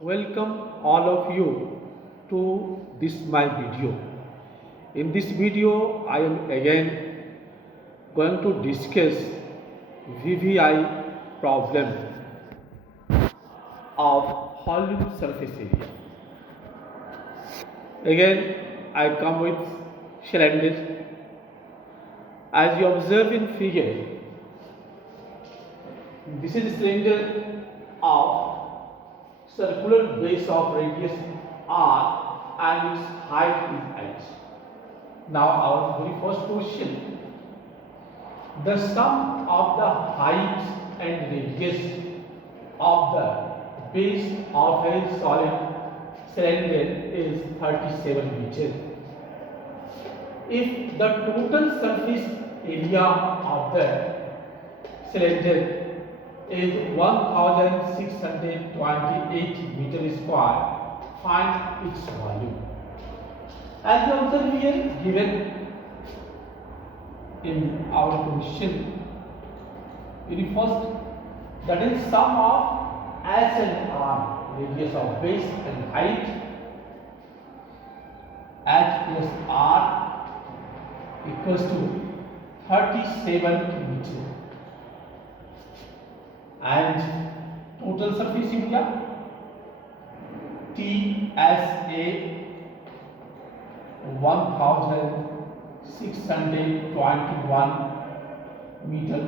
Welcome all of you to this my video. In this video, I am again going to discuss VVI problem of volume surface area. Again, I come with cylinder. As you observe in figure, this is cylinder of circular base of radius r and its height is h. Now our very first question: the sum of the height and radius of the base of a solid cylinder is 37 meters. If the total surface area of the cylinder is 1628 meter square, find its volume. As you observe here given in our question, very first, that is sum of S and R, radius of base and height, H plus R equals to 37 meter, and total surface area TSA 1621 meter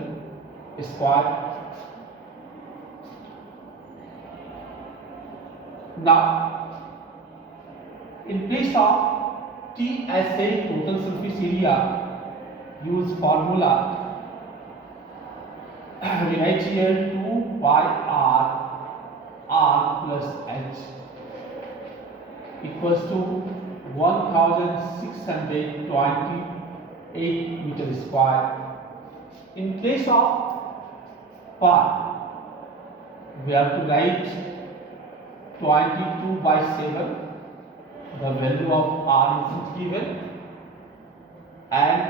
square. Now, in place of TSA total surface area, use formula. We write here 2 pi r plus h equals to 1628 meter square. In place of pi, we have to write 22 by 7. The value of r is given, and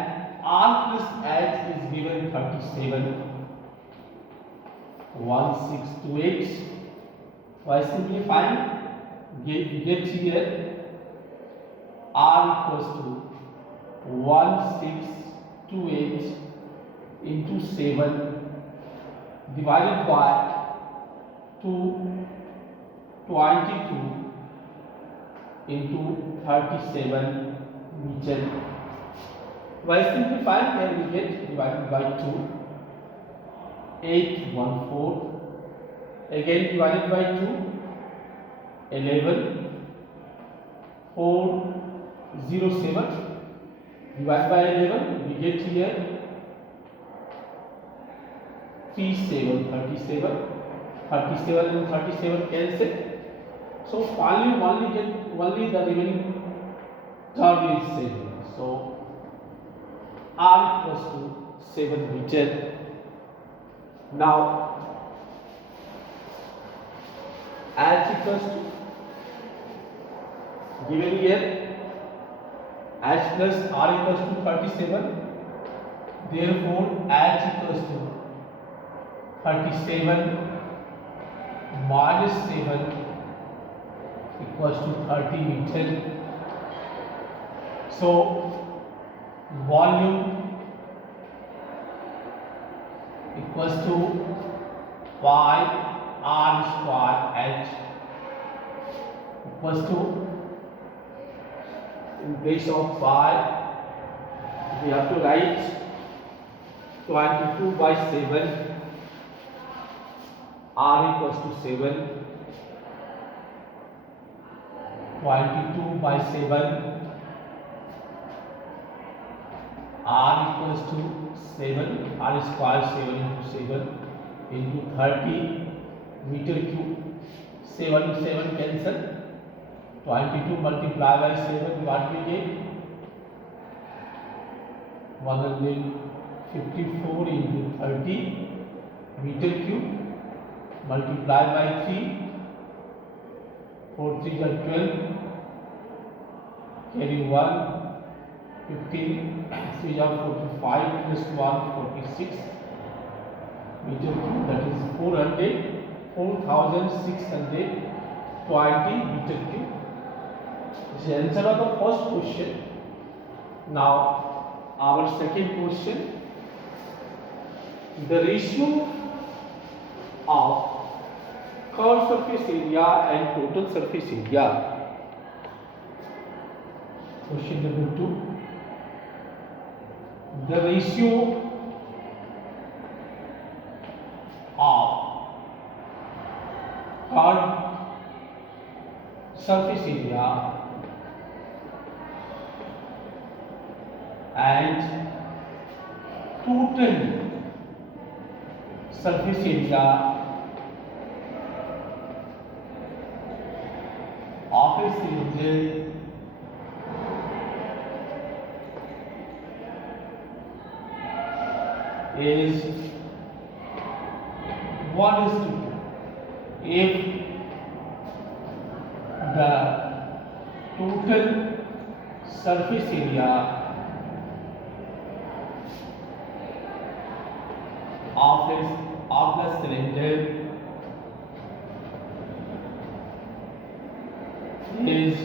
r plus h is given 37. 1628. By simplifying, we get here r equals to 1628 into 7 divided by 222 into 37 meter. By simplifying, here we get divided by 2. 814, again divided by 2, 11, 407, divided by 11, we get here 37 and 37 cancel. So only the remaining term is 7. So r equals to 7 meter. Now, h equals to, given here, h plus r equals to 37. Therefore, h equals to 37 minus 7 equals to 30 meter. So, volume equals to pi r square h equals to, in place of pi, we have to write 22 by 7, r equals to 7, 22 by 7, r equals to 7, r square 7 into 7 into 30 meter cube. 7 cancel. 22 multiplied by 7, what we get? 154 into 30 meter cube multiplied by 3. 4 3 are 12. Carry 1. 15, 3 are 45 plus 1, 46 meter cube, that is 4,600 20 meter cube. This is the answer of the first question. Now our second question. The ratio of curved surface area and total surface area. Question number 2. The ratio of curved surface area and total surface area of a cylinder is 1:2. If the total surface area of the cylinder is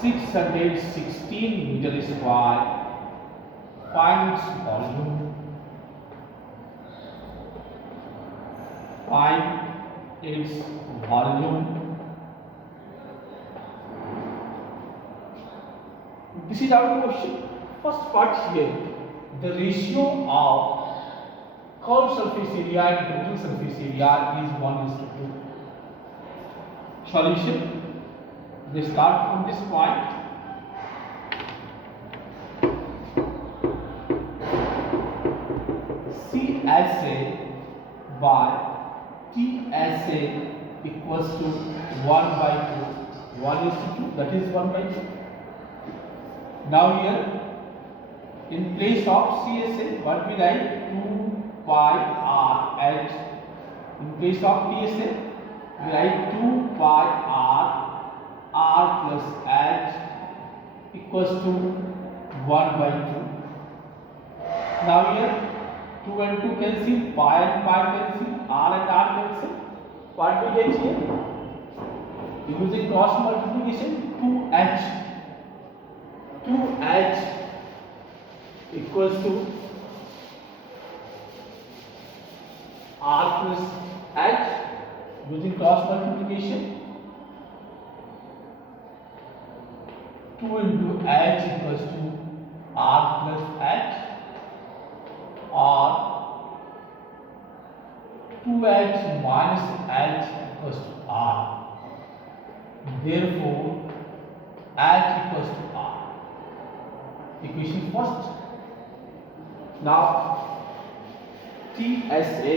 616 meter square, find its volume. Find its volume. This is our question. First part here, the ratio of curved surface area and total surface area is 1:2. Solution. We start from this point. CSA by TSA equals to 1/2. 1:2, that is 1/2. Now here, in place of CSA, what we write? 2 pi r h. In place of TSA, we write 2 pi r plus h equals to 1/2. Now here, 2 and 2 cancel, pi and pi cancel, r and r cancel. What we get here? Using cross multiplication, 2h. 2h equals to r plus h. Using cross multiplication, 2 into h equals to r plus h, or 2h minus h equals to r. Therefore, h equals to r. Equation first. Now, TSA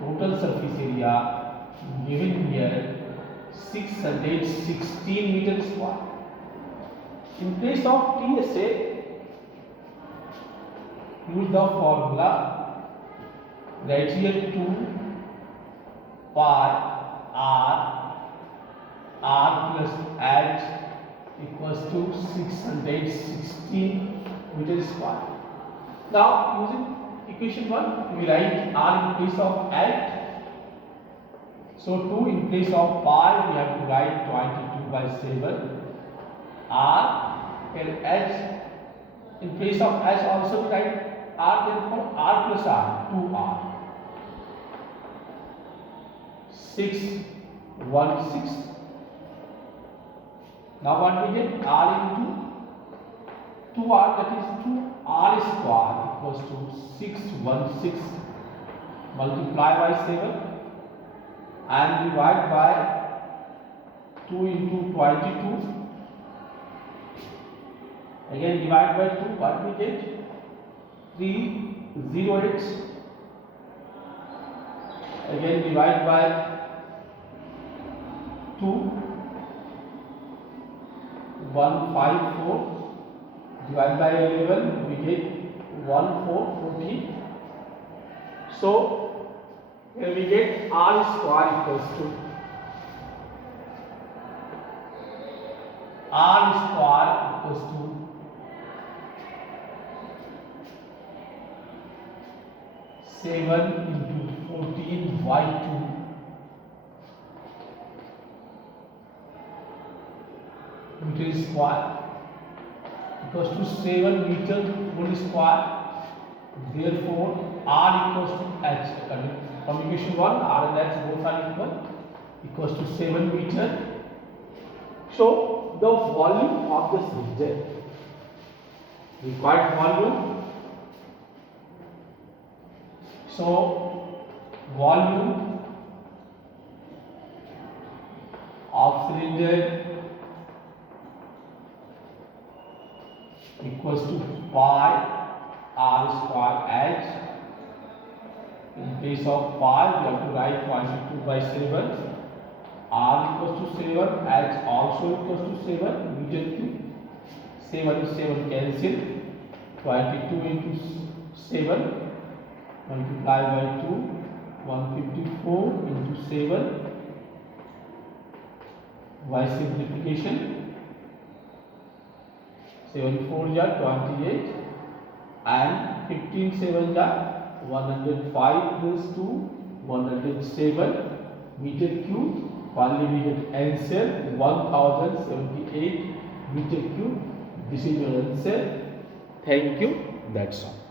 total surface area given here 616 meter square. In place of TSA, use the formula. Write here 2 pi r plus h equals to 616 meter square. Now, using equation 1, we write r in place of h. So 2 in place of pi, we have to write 22/7. R and h in place of h also we write r, therefore r plus r, 2r. 616. Now what we get? R into 2r, that is 2r square equals to 616. Multiply by 7 and divide by 2 into 22. Again divide by 2, what we get? 308. Again divide by 2, 154. Divide by 11, we get 1440. So here we get r square equals to 7 into 14 by 2 meter square equals to 7 meter whole square. Therefore, R equals to H. From equation 1, R and H both are equals to 7 meter. So, the volume of the cylinder, required volume. So, volume of cylinder equals to pi R square H. In case of pi, we have to write 1/2 by 7. R equals to 7, H also equals to 7, meter cube. 7 to 7 cancel. 22 into 7 multiply by 2, 154 into 7 by simplification. 7 4 ja 28 and 15 7 ja 105 plus 2 107 meter cube. Finally we get answer 1078 meter cube. This is your answer. Thank you. That's all.